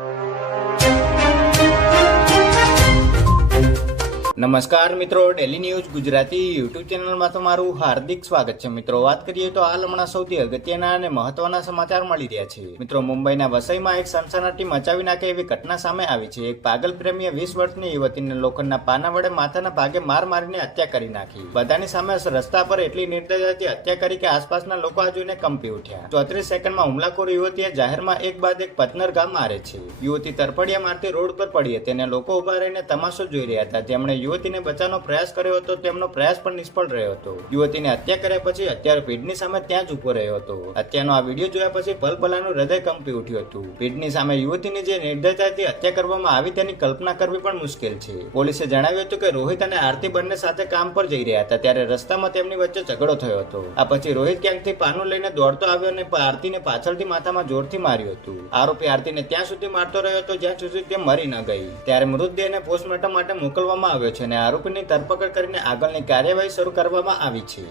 you. નમસ્કાર મિત્રો daily news Gujarati YouTube ચેનલમાં તમારું હાર્દિક સ્વાગત છે. મિત્રો, વાત કરીએ તો હાલ હમણાં સૌથી અગત્યના અને મહત્વના સમાચાર મળી રહ્યા છે. મિત્રો, મુંબઈના વસઈમાં એક સનસનાટી મચાવી નાખે એવી ઘટના સામે આવી છે. એક પાગલ પ્રેમીએ વીસ વર્ષની યુવતીને લોખંડના પાના વડે માથાના ભાગે માર મારીને હત્યા કરી નાખી. બધાની સામે રસ્તા પર એટલી નિર્દયતાથી હત્યા કરી કે આસપાસના લોકો આ જોઈને કંપી ઉઠ્યા. ચોત્રીસ સેકન્ડમાં હુમલાખોર યુવતીએ જાહેરમાં એક બાદ એક પતનર ગામ મારે છે. યુવતી તરફડિયા મારતી રોડ પર પડી હતી અને લોકો ઊભા રહીને તમાશો જોઈ રહ્યા હતા. જેમણે યુવતીને બચાવવાનો પ્રયાસ કર્યો હતો, તેમનો પ્રયાસ પણ નિષ્ફળ રહ્યો હતો. યુવતીને હત્યા કર્યા પછી હત્યારો ભીડની સામે ત્યાં જ ઊભો રહ્યો હતો. હત્યાનો આ વીડિયો જોયા પછી પલપલાનું હૃદય કંપી ઉઠ્યું હતું. ભીડની સામે યુવતીની જે નિર્દયતાથી હત્યા કરવામાં આવી તેની કલ્પના કરવી પણ મુશ્કેલ છે. પોલીસે જણાવ્યું હતું કે રોહિત અને આરતી બંને સાથે કામ પર જઈ રહ્યા હતા, ત્યારે રસ્તામાં તેમની વચ્ચે ઝઘડો થયો હતો. આ પછી રોહિત ક્યાંકથી પાનું લઈને દોડતો આવ્યો અને આરતીને પાછળથી માથામાં જોરથી માર્યું હતું. આરોપી આરતીને ત્યાં સુધી મારતો રહ્યો હતો, જ્યાં સુધી તે મરી ન ગઈ. ત્યારે મૃતદેહને પોસ્ટમોર્ટમ માટે મોકલવામાં આવ્યો છે અને આરોપીની ધરપકડ કરીને આગળની કાર્યવાહી શરૂ કરવામાં આવી છે.